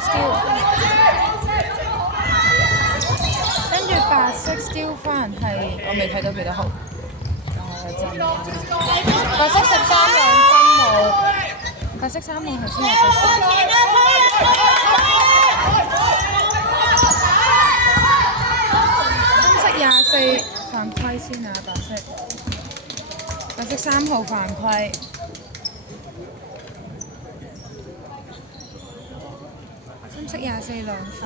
steal，跟住白色 steal 翻係我未睇到幾多號，白色13兩分冇，白色3號頭先有對手。深色24犯規先啊，白色3號犯規。深色24兩分。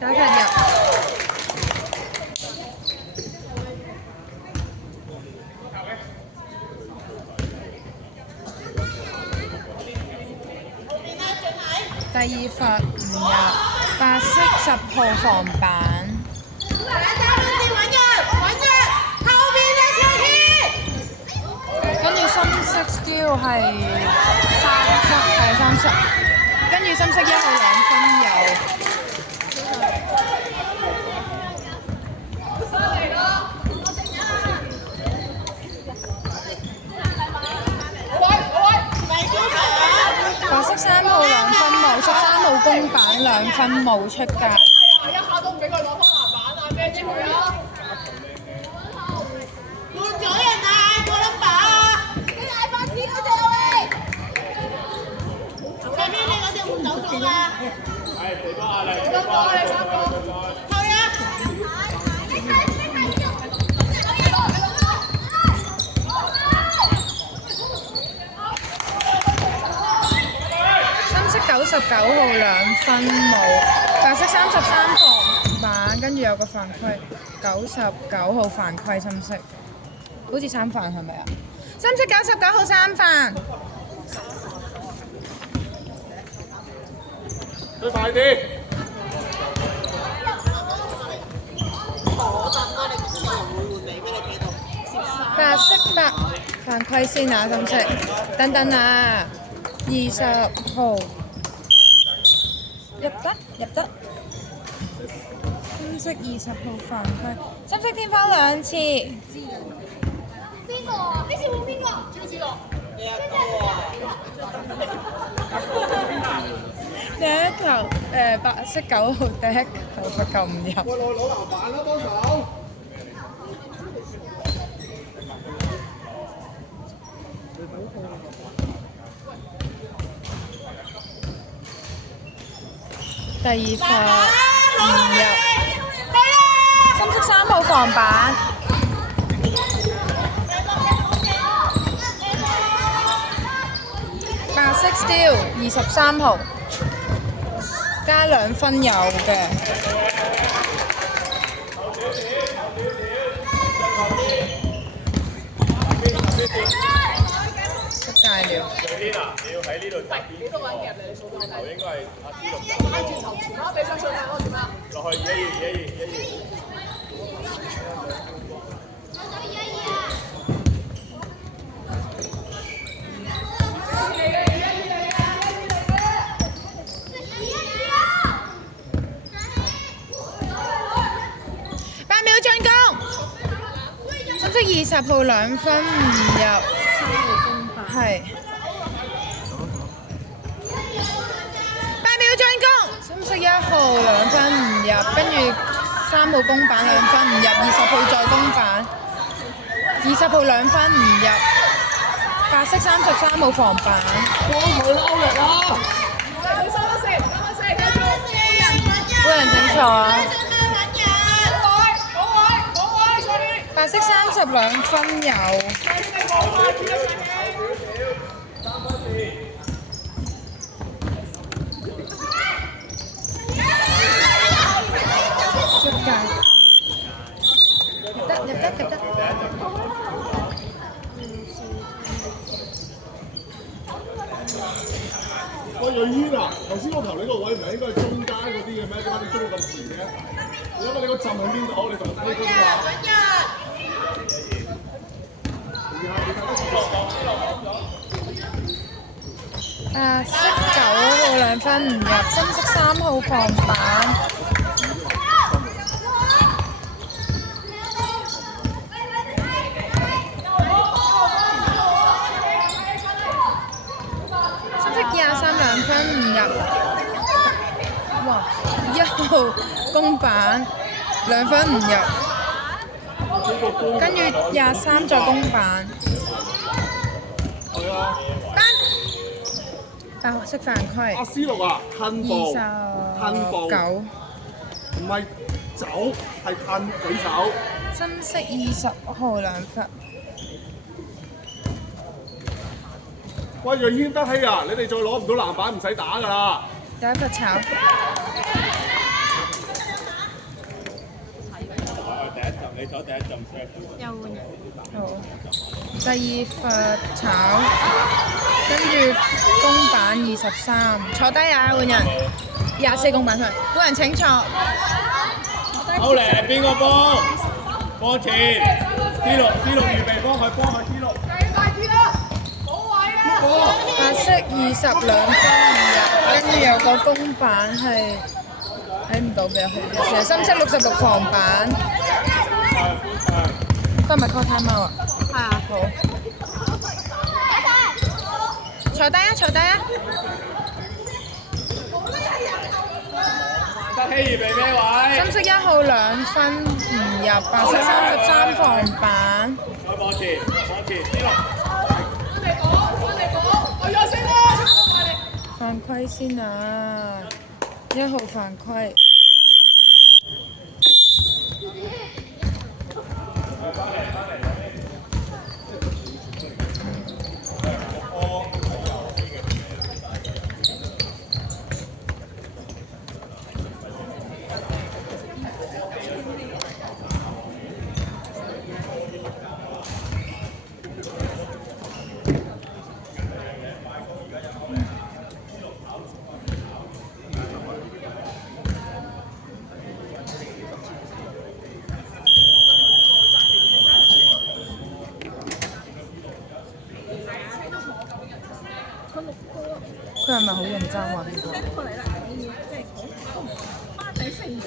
打球入。第2罰唔入，白色10號防板。跟住深色 steal 係30，跟住深色1號2分有。白色3號2分冇，13號公板2分冇出界。一下都唔俾佢攞翻籃板啊！咩住佢啊！換咗人啊！個 number 啊！你嗌翻錢嗰隻喂！上面你嗰隻換走咗啦！係地方壓力，地方壓力，3個。去啊！深色99號2分冇，白色33防板，跟住有個犯規，99號犯規深色，好似3犯係咪啊？深色99號3犯。再快啲！白色8犯規先啊，深色，等等啊，20號入得，深色20號犯規，深色天花2次。邊個啊？呢次換邊個？超知道。你阿哥啊！第一球白色9號第一球不夠唔入。喂，攞籃板啦，幫手！第2罰唔入。深色3號防板。白色 steal 23號，加2分有嘅。出界了。天啊！你要喺呢度集邊？呢個位夾你，你數到頭應該係阿朱龍。跟住頭前啦，俾張相睇我點啊？落去1-2。8秒進攻，深色20號2分唔入，係。8秒進攻，深色1號2分唔入，跟住3號公板2分唔入，20號再公板，20號2分唔入，白色33號防板。幫佢撈力啊！冇人整錯啊！白色32分有。出界。入得。喂，瑞軒啊，頭先我投你個位唔係應該係中間嗰啲嘅咩？點解你中到咁前嘅？因為你個陣喺邊度？你同我睇嗰啲嘛？白色9號2分唔入，深色3號防板。號公板2分唔入，跟住23再公板。係啊。8號式犯規。阿C6啊，褪步，褪步， 29。唔係走，係褪舉手。深色20號2分。喂，瑞軒德希啊，你哋再攞唔到籃板唔使打㗎啦。第一罰炒。第一陣你坐第一陣先。又換人。好。第二罰炒，跟住公板23，坐低啊換人。24公板出嚟，換人請坐。好嚟，邊個幫？波前 ，C6 預備幫佢 C6。快啲啦！冇位啊！白色22分唔入，跟住有個公板係睇唔到嘅，好嘅，深色66防板。今日 call time out 啊？係啊。好。坐低啊！坐低啊！德希預備咩位？深色1號2分唔入，白色33防板。再波前 C6。犯規先啊！1號犯規。佢係咪好認真喎？呢個過嚟啦，即係好花仔星座，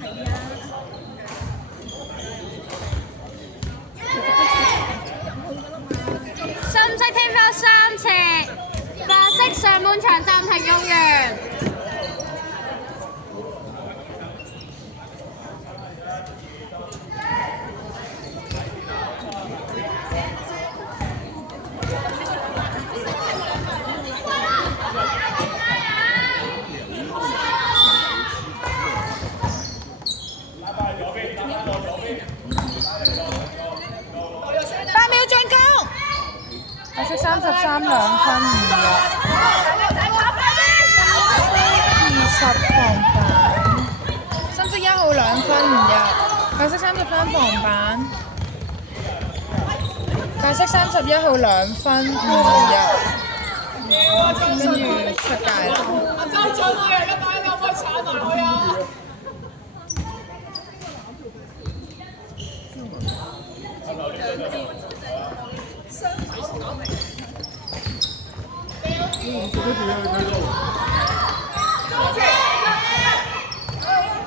係啊。深色天花3尺，白色上半場暫停用完。白色33 2分唔入，20防板。深色1號2分唔入，白色33防板。白色31號2分唔入，跟住出界啦。爭進去啊！一打一可唔可以鏟埋佢啊？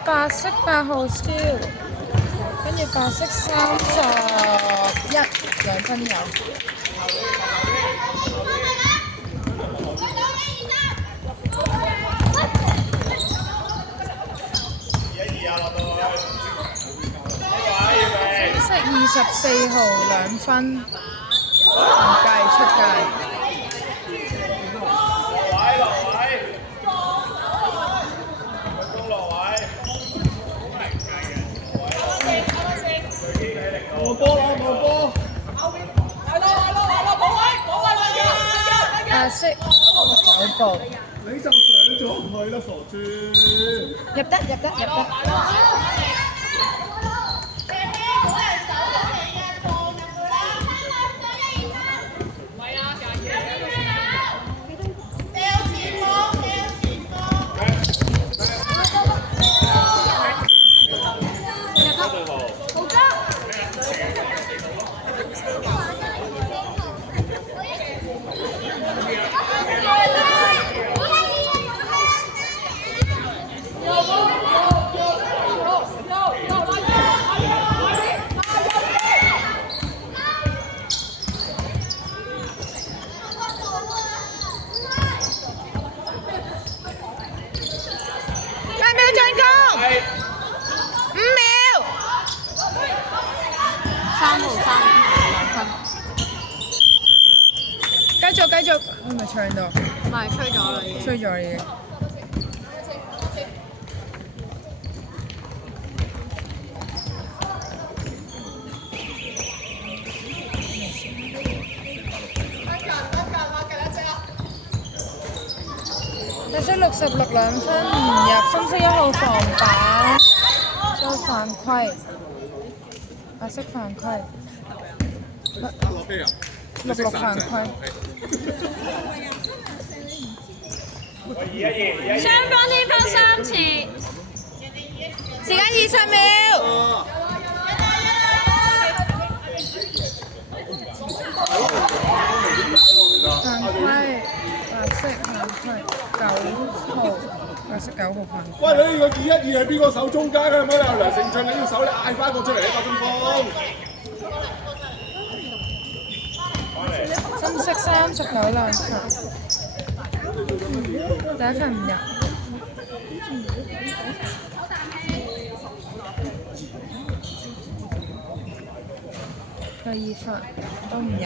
白色8號 Steel， 跟住白色31 2分有。色24號2分，唔計出界。望波啦，望波！白色9步，你就上咗唔去啦，傻豬！入得入得入得。攻，5秒。3號3兩分，繼續，係咪唱到？唔係吹咗啦已經。吹咗已經。綠色66兩分唔入，深色1號防板，有犯規，白色犯規，66犯規。雙方添分3次，時間20秒。犯規，白色犯規，9號，白色9號犯規。喂，你呢個2-1-2係邊個守中間嘅？唔可以有梁成俊你要守，你嗌翻個出嚟一個中鋒。深色39兩球，第一分唔入。第二分都唔入。